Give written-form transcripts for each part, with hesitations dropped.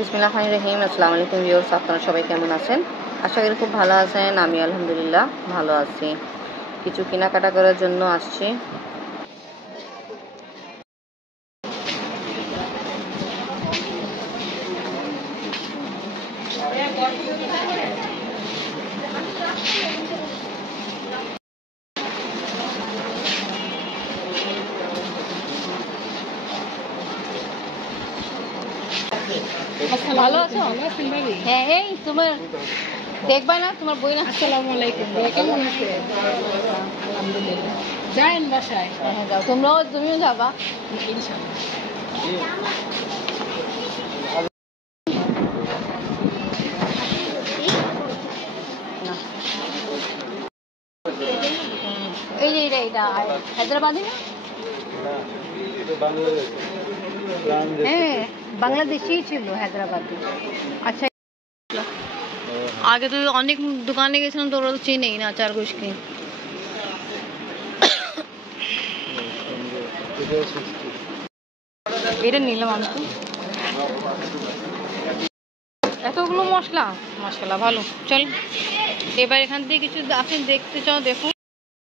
বিসমিল্লাহির রহিম। আসসালামু আলাইকুম ভিউয়ার্স, আপনারা সবাই কেমন আছেন? আশা করি খুব ভালো আছেন। আমি আলহামদুলিল্লাহ ভালো আছি। কিছু কেনাকাটা করার জন্য আসছি। ভালো আছো? হ্যাঁ, এই তোমার দেখবা না, তোমার বই না। আসসালামু আলাইকুম, কেমন আছেন? আলহামদুলিল্লাহ। যান বাসায়। হ্যাঁ যাও, তুমিও যাবা ইনশাআল্লাহ। এই যে এটা হায়দ্রাবাদি না? হ্যাঁ, বাংলাদেশি ছিল হায়দ্রাবাদি। আচ্ছা, আগে তো অনেক দোকানে গেছিলাম তো ওরা তো চিনেই না আচার গোষ্ঠী। এটা নিলাম আমি তো। এতগুলো মশলা ভালো। চল এবার এখান থেকে কিছু আপনি দেখতে চাও দেখুন।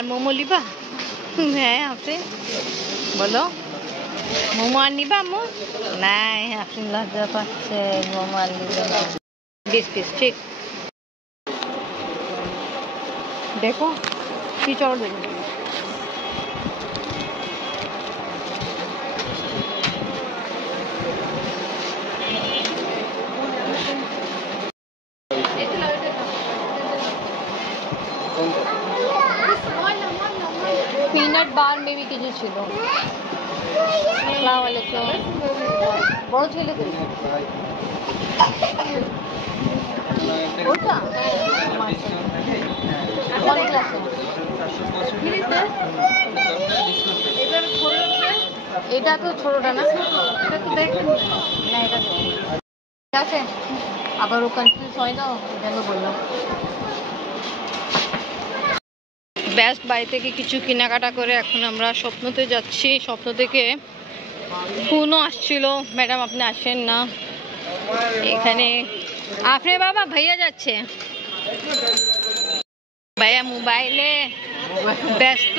মোমো লিবা? হ্যাঁ আছে, বলো মোমো আর নিবা আম্মু? নাই, আপনি লজ্জা পাচ্ছে, মোমো আর নিবে না। 20 পিস, ঠিক। দেখো কি চলো দেখো। পিনাট বার মেবি কিছু ছিল। আসসালামু আলাইকুম। বড় ছেলে তো ওটা কোন ক্লাসে? এটা তো ছোটটা না? এটা তো দেখেন না, এটা তো ঠিক আছে। আবার ও কনফিউজ হয় না, কেন বললাম। বেস্ট বাই থেকে কিছু কেনাকাটা করে এখন আমরা স্বপ্নতে যাচ্ছি। স্বপ্ন থেকে ফোনও আসছিল, ম্যাডাম আপনি আসেন না এখানে। আপনি বাবা ভাইয়া যাচ্ছে, ভাইয়া মোবাইলে ব্যস্ত।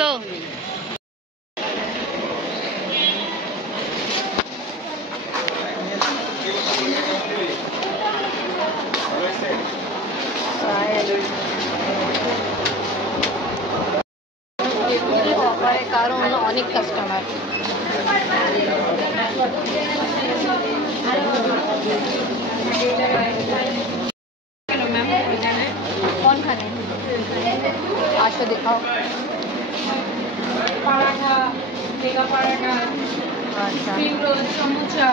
অফারের কারণ অনেক কাস্টমার। কোনখানে আসো দেখাও। পরাঠা, মেগা পরাঠা, আচ্ছা, স্প্রিং রোল, সমুচা।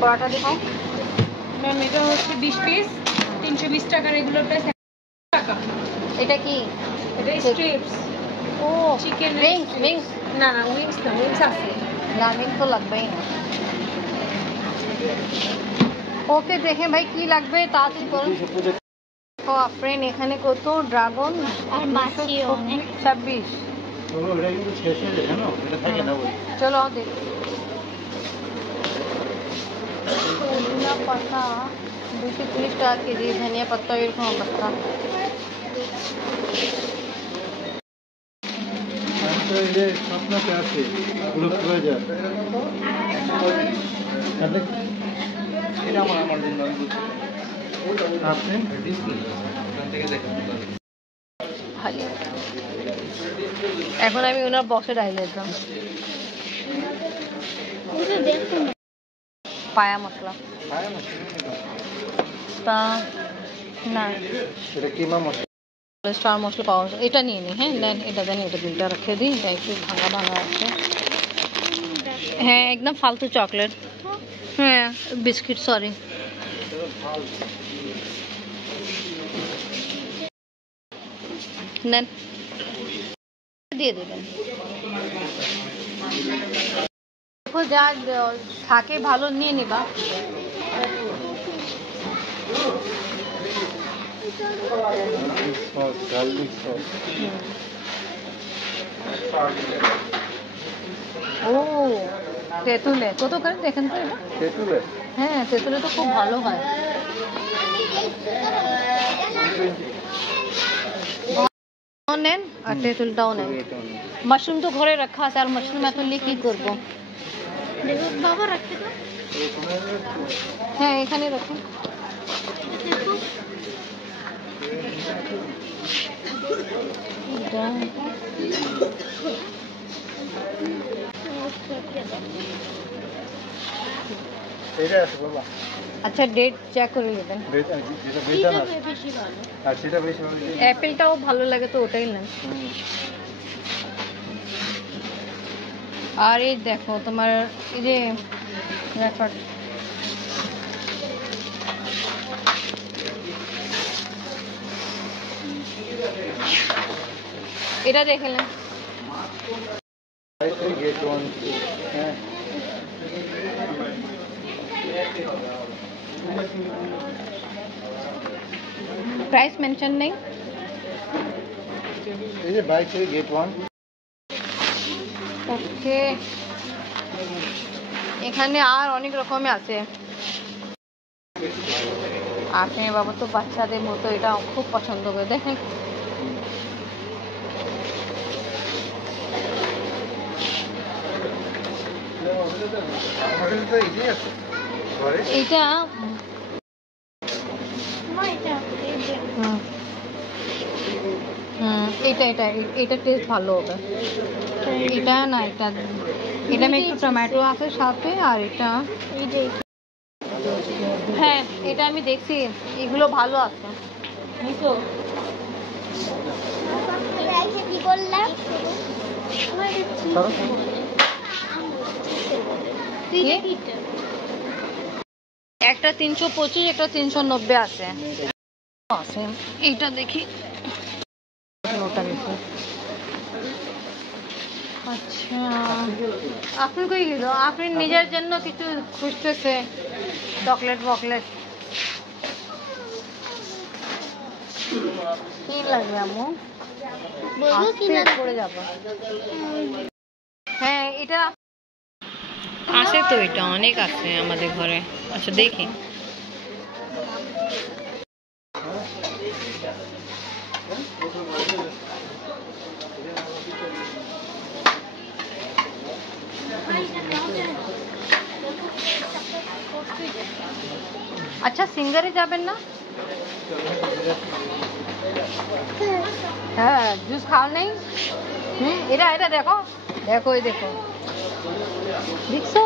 পরোটা দেখাও। ম্যাম এটা হচ্ছে 20 পিস, 320 টাকা। রেগুলার প্রাইস টাকা। এটা কি? এটা স্ট্রিপস। ও চিকেন উইংস। না না, উইংস না, উইংস আছে। না, উইংস তো লাগবেই না। ওকে দেখেন ভাই কি লাগবে তাড়াতাড়ি করুন। ও ফ্রেন্ড এখানে কত ড্রাগন আর মাছি 26। চলো দেখি। ধনিয়া পাতা 230 টাকা কেজি, ধনিয়া পাতা এরকম অবস্থা। স্বপ্নতে আছে এটা আমার জন্য আপনি এখন আমি ওনার বক্সে ডাইলে দিলাম পায়া মশলা। তা না, এটা কিমা মশলা, স্টার মশলা পাওয়া যায়। এটা নিয়ে নিই। হ্যাঁ নেন, এটা জানি, এটা বিলটা রেখে দিই। এটা একটু ভাঙা আছে। হ্যাঁ একদম ফালতু চকলেট। হ্যাঁ বিস্কিট, সরি। নেন, দিয়ে দেবেন। যা থাকে ভালো নিয়ে নিবা। ও তেঁতুলে কত করে দেখেন তো? এটা তেঁতুলে হ্যাঁ তেঁতুলে তো খুব ভালো হয়। নেন আর তেঁতুলটাও নেন। মাশরুম তো ঘরে রাখা আছে, আর মাশরুম এত নিয়ে কি করবো? বাবা রাখতে তো হ্যাঁ এখানে রাখুন। এটা আছে বাবা। আচ্ছা ডেট চেক করে নেবেন। যেটা বেদানা আছে বেশি ভালো। আর সেটা বেশি ভালো। অ্যাপেলটাও ভালো লাগে তো ওটাই নেন। আর এই দেখো তোমার এই যে রেফার এটা দেখে নেন। Get one. হ্যাঁ প্রাইস মেনশন নেই। এই যে বাইক থেকে গেট ওয়ান। ওকে এখানে আর অনেক রকমের আছে। আপনি বাবা তো বাচ্চাদের মতো এটা খুব পছন্দ করে দেখেন। আমাদের তো ইজি আছে ঘরে। এইটা হুম এটা এটা এটা টেস্ট ভালো হবে। এটা না এটা এটা আমি একটু টমেটো আছে সাথে, আর এটা হ্যাঁ এটা আমি দেখছি এগুলো ভালো আছে। কি করলাম? একটা 325 একটা 390 আছে। এইটা দেখি ওটা দেখি। আচ্ছা আপনি কই গেল? আপনি নিজের জন্য কিছু খুঁজতেছে চকলেট বকলেট। কি লাগবে আম্মু? পড়ে যাবো। হ্যাঁ এটা আছে তো, এটা অনেক আছে আমাদের ঘরে। আচ্ছা দেখি। আচ্ছা সিঙ্গারে যাবেন না? হ্যাঁ জুস খাও নেই? এটা এটা দেখো দেখো এই দেখো দেখছো?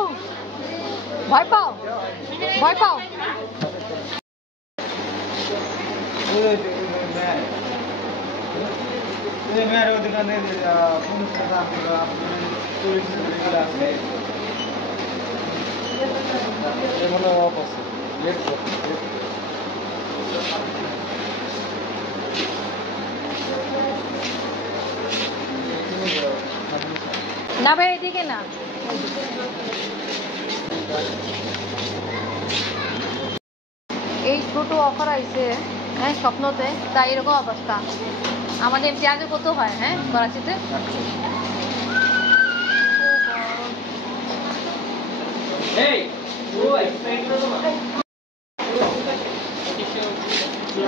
ভয় পাও ভয় পাও? না ভাই এদিকে না। এই ছোট অফার আইছে হ্যাঁ স্বপ্নতে, তাই এরকম অবস্থা। আমাদের পেঁয়াজে কত হয় হ্যাঁ করাচিতে?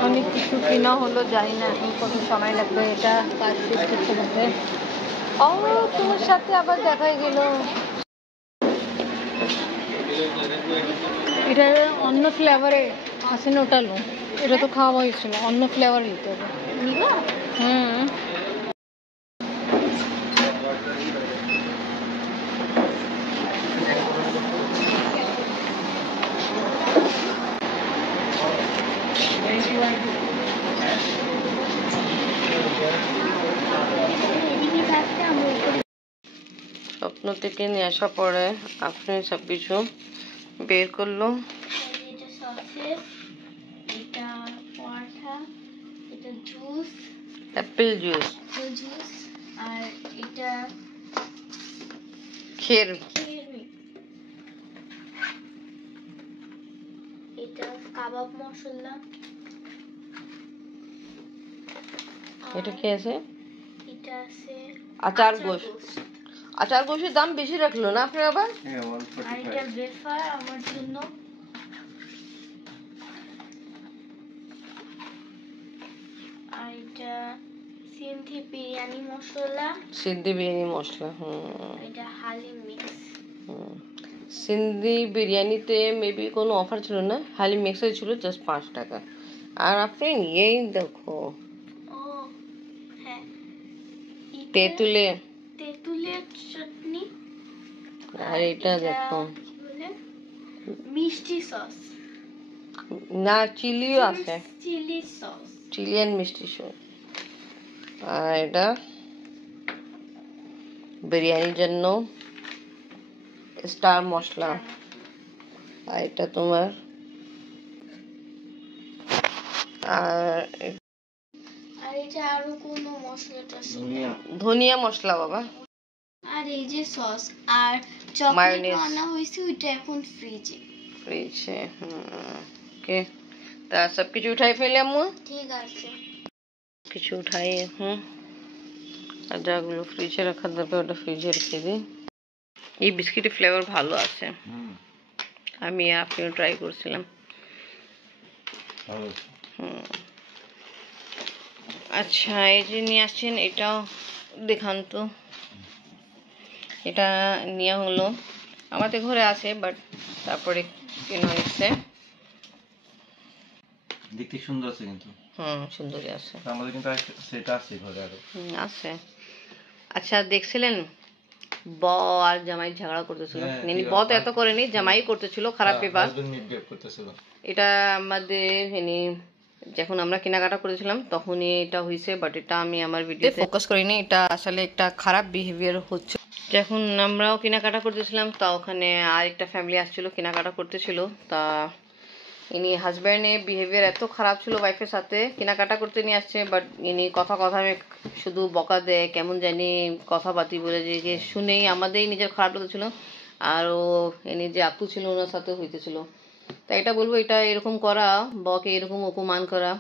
অনেক কিছু কিনা হলো, জানি না এখন কত সময় লাগবে এটা কাজ শেষ করতে করতে। ও তোমার সাথে আবার দেখাই গেল। এটা অন্য ফ্লেভারে আছে না, ওটা লো। এটা তো খাওয়া হয়েছিল, অন্য ফ্লেভার নিতে হবে। হুম স্বপ্ন থেকে নিয়ে আসা পরে আপনি সব কিছু বের করলো। এটা সসেস, এটা পরোটা, এটা জুস, অ্যাপেল জুস, জুস, আর এটা ক্ষীর। এটা কাবাব মশলা। এটা কি আছে? এটা আছে আচার গোশ। আচার গোশের দাম বেশি রাখলো না আপনি আবার? আর এটা বেফার আমার জন্য। এটা সিন্ধি বিরিয়ানি মশলা, সিন্ধি বিরিয়ানি মশলা। এটা হালিম মিক্স। সিন্ধি বিরিয়ানিতে মেবি কোনো অফার ছিল না, হালিম মিক্সে ছিল জাস্ট 5 টাকা। আর আপনি এই দেখো ও হ্যাঁ, তেঁতুলের, তেঁতুলের চাটনি। আর এটা দেখো কি বলে, মিষ্টি সস, না চিলিও আছে, চিলি সস। চিলিয়ান মিষ্টি সস। আর এটা বিরিয়ানির জন্য স্টার মশলা। আর এটা তোমার আর আর এটা আরো কোনো মশলা টশলা, ধনিয়া মশলা বাবা। আর এই যে সস আর চকলেট Mayonnaise। আনা হয়েছে, ওইটা এখন ফ্রিজে। ফ্রিজে। ওকে, তা সব কিছু উঠাই ফেলে আম্মু, ঠিক আছে। কিছু উঠাই। আর যাগুলো ফ্রিজে রাখার দরকার ওটা ফ্রিজে রেখে দিই। এই বিস্কিটের ফ্লেভার ভালো আছে, আমি আপনিও ট্রাই করছিলাম। আচ্ছা, এই যে নিয়ে আসছেন এটাও দেখান তো। এটা নেওয়া হলো, আমাদের ঘরে আছে বাট তারপরে কেনা হয়েছে। দেখতে সুন্দর আছে কিন্তু। সুন্দরই আছে। আমাদের কিন্তু সেটা আছে ঘরে আরো। আছে। আচ্ছা, দেখছিলেন ব আর জামাই ঝগড়া করতেছিল? ব তো এত করেনি, জামাই করতেছিল খারাপ ব্যাপার। এটা আমাদের যখন আমরা কেনাকাটা করেছিলাম তখনই এটা হয়েছে, বাট এটা আমি আমার ভিডিওতে ফোকাস করিনি। এটা আসলে একটা খারাপ বিহেভিয়ার হচ্ছে। যখন আমরাও কেনাকাটা করতেছিলাম তা ওখানে আরেকটা ফ্যামিলি আসছিল, কেনাকাটা করতেছিল। তা ইনি হাজব্যান্ডের বিহেভিয়ার এত খারাপ ছিল ওয়াইফের সাথে, কেনাকাটা করতে নিয়ে আসছে বাট ইনি কথা শুধু বকা দেয়, কেমন জানি কথাবার্তি বলে, যে শুনেই আমাদেরই নিজের খারাপ লাগছিল। আর ও ইনি যে আপু ছিল ওনার সাথে হইতেছিল। তাই এটা বলবো, এটা এরকম করা, বকে এরকম অপমান করা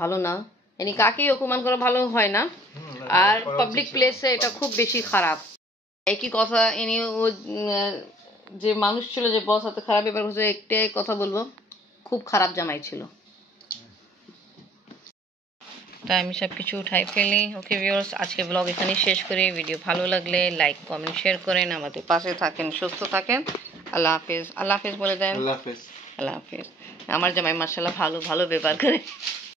ভালো না। ইনি কাকেই অপমান করা ভালো হয় না, আর পাবলিক প্লেসে এটা খুব বেশি খারাপ। একই কথা ইনি ও যে মানুষ ছিল যে বস সাথে খারাপ ব্যাপার করছে, একটাই কথা বলবো, খুব খারাপ জামাই ছিল। তাই আমি সব কিছু উঠাই ফেলি। ওকে ভিউয়ার্স, আজকে ব্লগ এখানেই শেষ করি। ভিডিও ভালো লাগলে লাইক কমেন্ট শেয়ার করেন, আমাদের পাশে থাকেন, সুস্থ থাকেন। আল্লাহ হাফেজ। আল্লাহ হাফেজ বলে দেন। আল্লাহ হাফেজ। আল্লাহ হাফেজ। আমার জামাই মাশাআল্লাহ ভালো ভালো ব্যবহার করে।